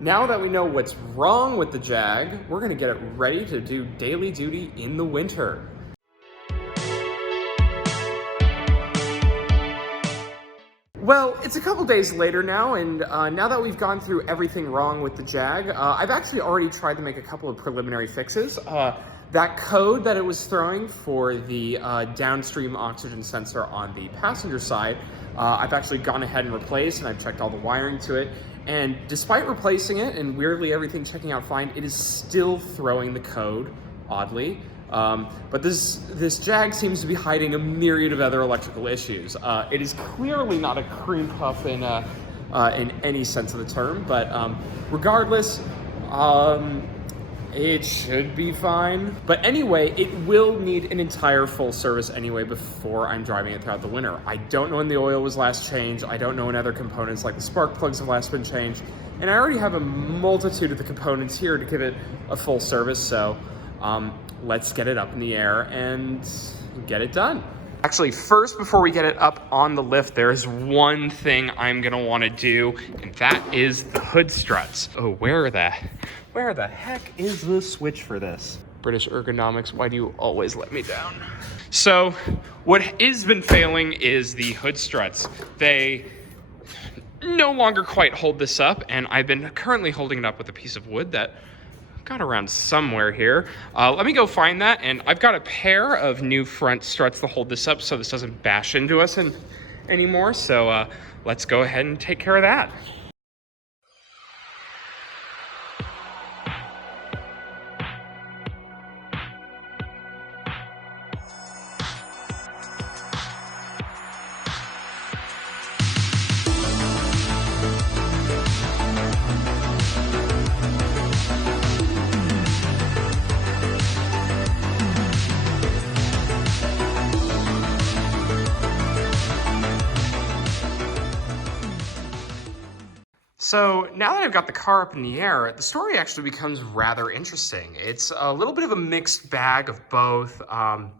Now that we know what's wrong with the Jag, we're gonna get it ready to do daily duty in the winter. Well, it's a couple days later now, and now that we've gone through everything wrong with the Jag, I've actually already tried to make a couple of preliminary fixes. That code that it was throwing for the downstream oxygen sensor on the passenger side, I've actually gone ahead and replaced, and I've checked all the wiring to it. And despite replacing it and weirdly everything checking out fine, it is still throwing the code, oddly. But this Jag seems to be hiding a myriad of other electrical issues. It is clearly not a cream puff in any sense of the term, but regardless, it should be fine. But anyway, it will need an entire full service anyway before I'm driving it throughout the winter. I don't know when the oil was last changed. I don't know when other components like the spark plugs have last been changed. And I already have a multitude of the components here to give it a full service, so let's get it up in the air and get it done. Actually, first, before we get it up on the lift, there is one thing I'm gonna wanna do, and that is the hood struts. Oh, where the heck is the switch for this? British ergonomics, why do you always let me down? So, what has been failing is the hood struts. They no longer quite hold this up, and I've been currently holding it up with a piece of wood that got around somewhere here. Let me go find that, and I've got a pair of new front struts to hold this up so this doesn't bash into us anymore. So let's go ahead and take care of that. So now that I've got the car up in the air, the story actually becomes rather interesting. It's a little bit of a mixed bag of both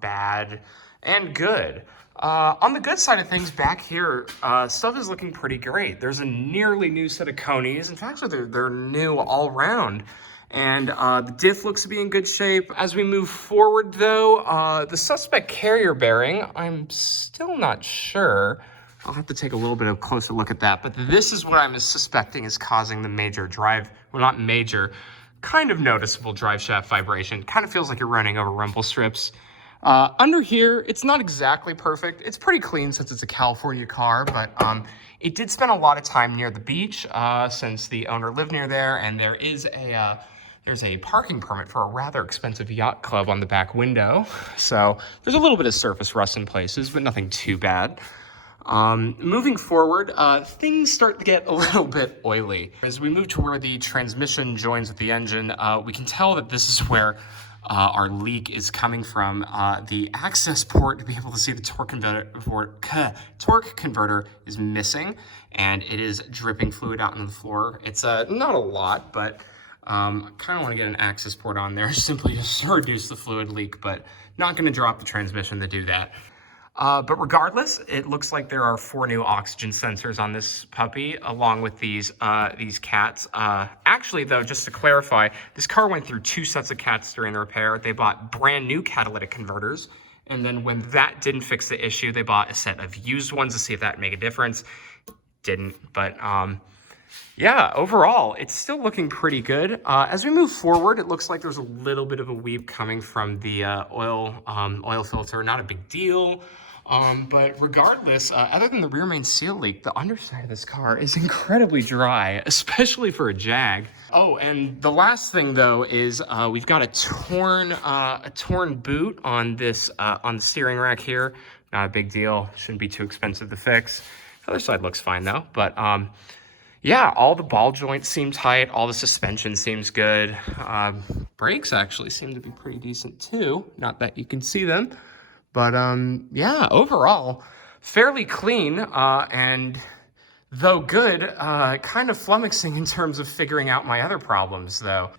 bad and good. On the good side of things, back here, stuff is looking pretty great. There's a nearly new set of conies. In fact, they're new all around. And the diff looks to be in good shape. As we move forward, though, the suspect carrier bearing, I'm still not sure. I'll have to take a little bit of a closer look at that, but this is what I'm suspecting is causing the major drive, well, not major, kind of noticeable drive shaft vibration. Kind of feels like you're running over rumble strips. Under here, it's not exactly perfect. It's pretty clean since it's a California car, but it did spend a lot of time near the beach since the owner lived near there, and there's a parking permit for a rather expensive yacht club on the back window. So there's a little bit of surface rust in places, but nothing too bad. Moving forward, things start to get a little bit oily. As we move to where the transmission joins with the engine, we can tell that this is where our leak is coming from. The access port to be able to see the torque converter is missing, and it is dripping fluid out into the floor. It's not a lot, but I kind of want to get an access port on there simply just to reduce the fluid leak, but not going to drop the transmission to do that. But regardless, it looks like there are 4 new oxygen sensors on this puppy, along with these cats. Actually, though, just to clarify, this car went through 2 sets of cats during the repair. They bought brand new catalytic converters, and then when that didn't fix the issue, they bought a set of used ones to see if that made a difference. Didn't, but yeah, overall, it's still looking pretty good. As we move forward, it looks like there's a little bit of a weep coming from the oil filter. Not a big deal. But regardless, other than the rear main seal leak, the underside of this car is incredibly dry, especially for a Jag. Oh, and the last thing though is we've got a torn boot on this on the steering rack here. Not a big deal. Shouldn't be too expensive to fix. The other side looks fine though. But yeah, all the ball joints seem tight. All the suspension seems good. Brakes actually seem to be pretty decent too. Not that you can see them. But yeah, overall, fairly clean, and though good, kind of flummoxing in terms of figuring out my other problems, though.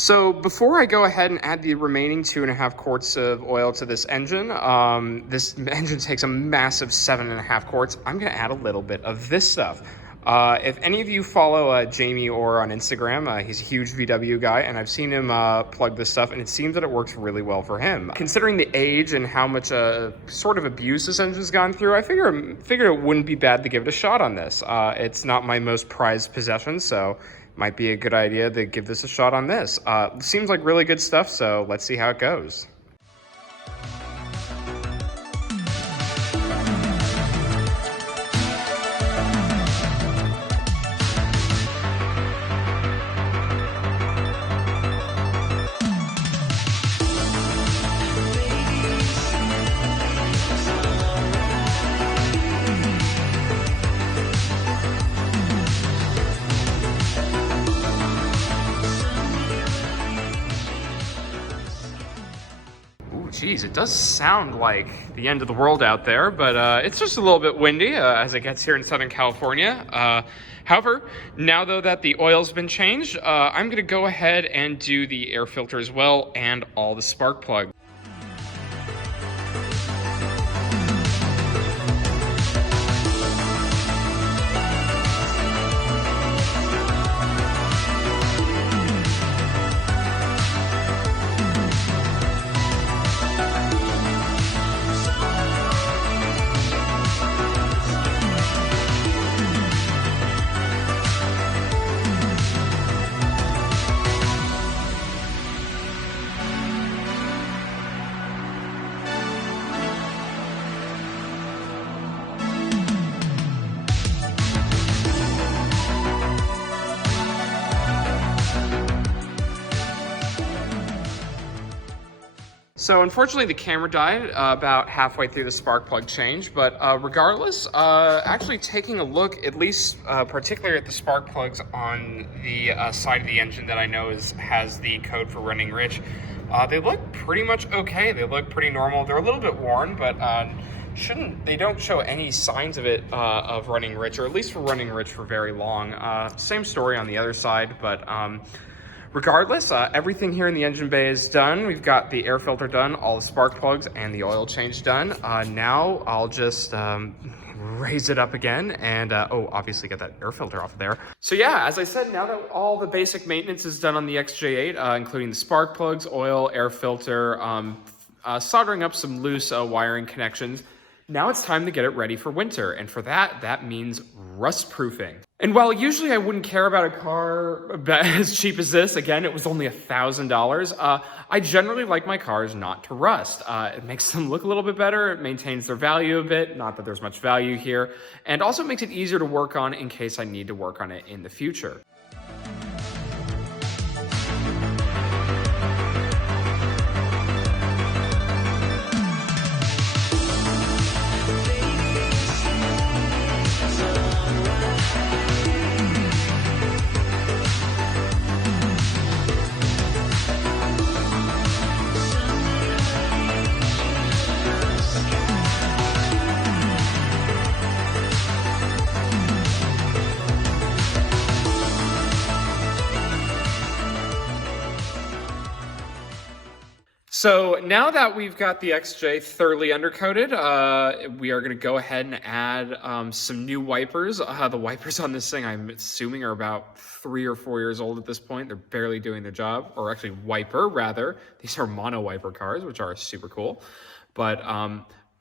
So before I go ahead and add the remaining 2.5 quarts of oil to this engine, this engine takes a massive 7.5 quarts. I'm gonna add a little bit of this stuff. If any of you follow Jamie Orr on Instagram, he's a huge VW guy, and I've seen him plug this stuff, and it seems that it works really well for him. Considering the age and how much sort of abuse this engine's gone through, I figure it wouldn't be bad to give it a shot on this. It's not my most prized possession, so might be a good idea to give this a shot on this. Seems like really good stuff, so let's see how it goes. Geez, it does sound like the end of the world out there, but it's just a little bit windy as it gets here in Southern California. However, now though that the oil's been changed, I'm going to go ahead and do the air filter as well and all the spark plug. So unfortunately the camera died about halfway through the spark plug change, but regardless, actually taking a look, at least particularly at the spark plugs on the side of the engine that I know has the code for running rich, they look pretty much okay. They look pretty normal. They're a little bit worn, but they don't show any signs of it of running rich, or at least for running rich for very long. Same story on the other side, but regardless, everything here in the engine bay is done. We've got the air filter done, all the spark plugs, and the oil change done. Now I'll just raise it up again and, obviously get that air filter off of there. So yeah, as I said, now that all the basic maintenance is done on the XJ8, including the spark plugs, oil, air filter, soldering up some loose wiring connections, now it's time to get it ready for winter. And for that means rust proofing. And while usually I wouldn't care about a car as cheap as this, again, it was only $1,000, I generally like my cars not to rust. It makes them look a little bit better, it maintains their value a bit, not that there's much value here, and also makes it easier to work on in case I need to work on it in the future. So now that we've got the XJ thoroughly undercoated, we are going to go ahead and add some new wipers. The wipers on this thing, I'm assuming, are about 3 or 4 years old at this point. They're barely doing their job, or actually wiper, rather. These are mono wiper cars, which are super cool. But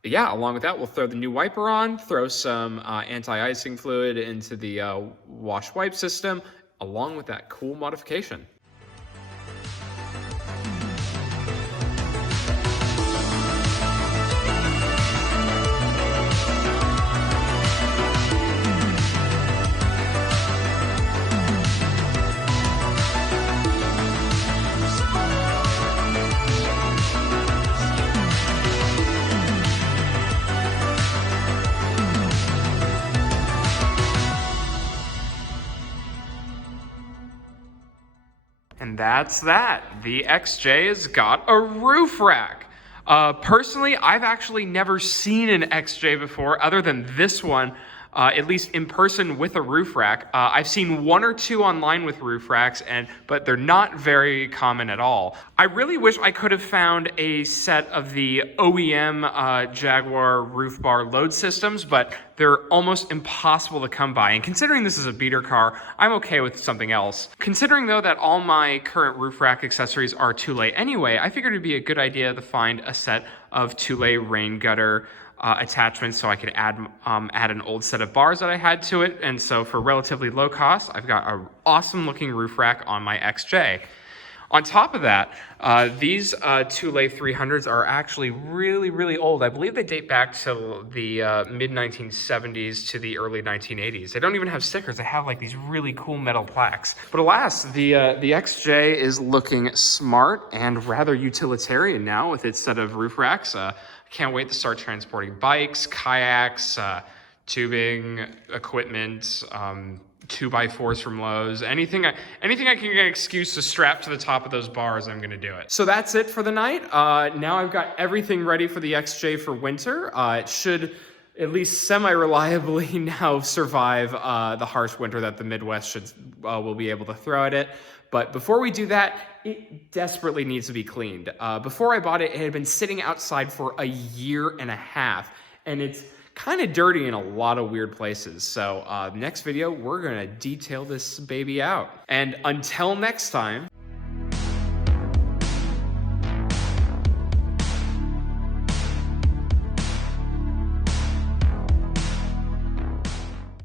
yeah, along with that, we'll throw the new wiper on, throw some anti-icing fluid into the wash wipe system, along with that cool modification. And that's that. The XJ has got a roof rack. Personally, I've actually never seen an XJ before other than this one. at least in person with a roof rack. I've seen 1 or 2 online with roof racks, but they're not very common at all. I really wish I could have found a set of the OEM Jaguar roof bar load systems, but they're almost impossible to come by. And considering this is a beater car, I'm okay with something else. Considering though that all my current roof rack accessories are Thule anyway, I figured it'd be a good idea to find a set of Thule rain gutter attachments so I could add an old set of bars that I had to it. And so for relatively low cost, I've got an awesome looking roof rack on my XJ. On top of that, these Thule 300s are actually really, really old. I believe they date back to the mid-1970s to the early 1980s. They don't even have stickers. They have like these really cool metal plaques. But alas, the XJ is looking smart and rather utilitarian now with its set of roof racks. I can't wait to start transporting bikes, kayaks, tubing, equipment, 2x4s from Lowe's, anything I can get an excuse to strap to the top of those bars, I'm gonna do it. So that's it for the night. Now I've got everything ready for the XJ for winter. It should at least semi-reliably now survive the harsh winter that the Midwest will be able to throw at it. But before we do that, it desperately needs to be cleaned. Before I bought it, it had been sitting outside for a year and a half, and it's kind of dirty in a lot of weird places. So next video, we're gonna detail this baby out. And until next time,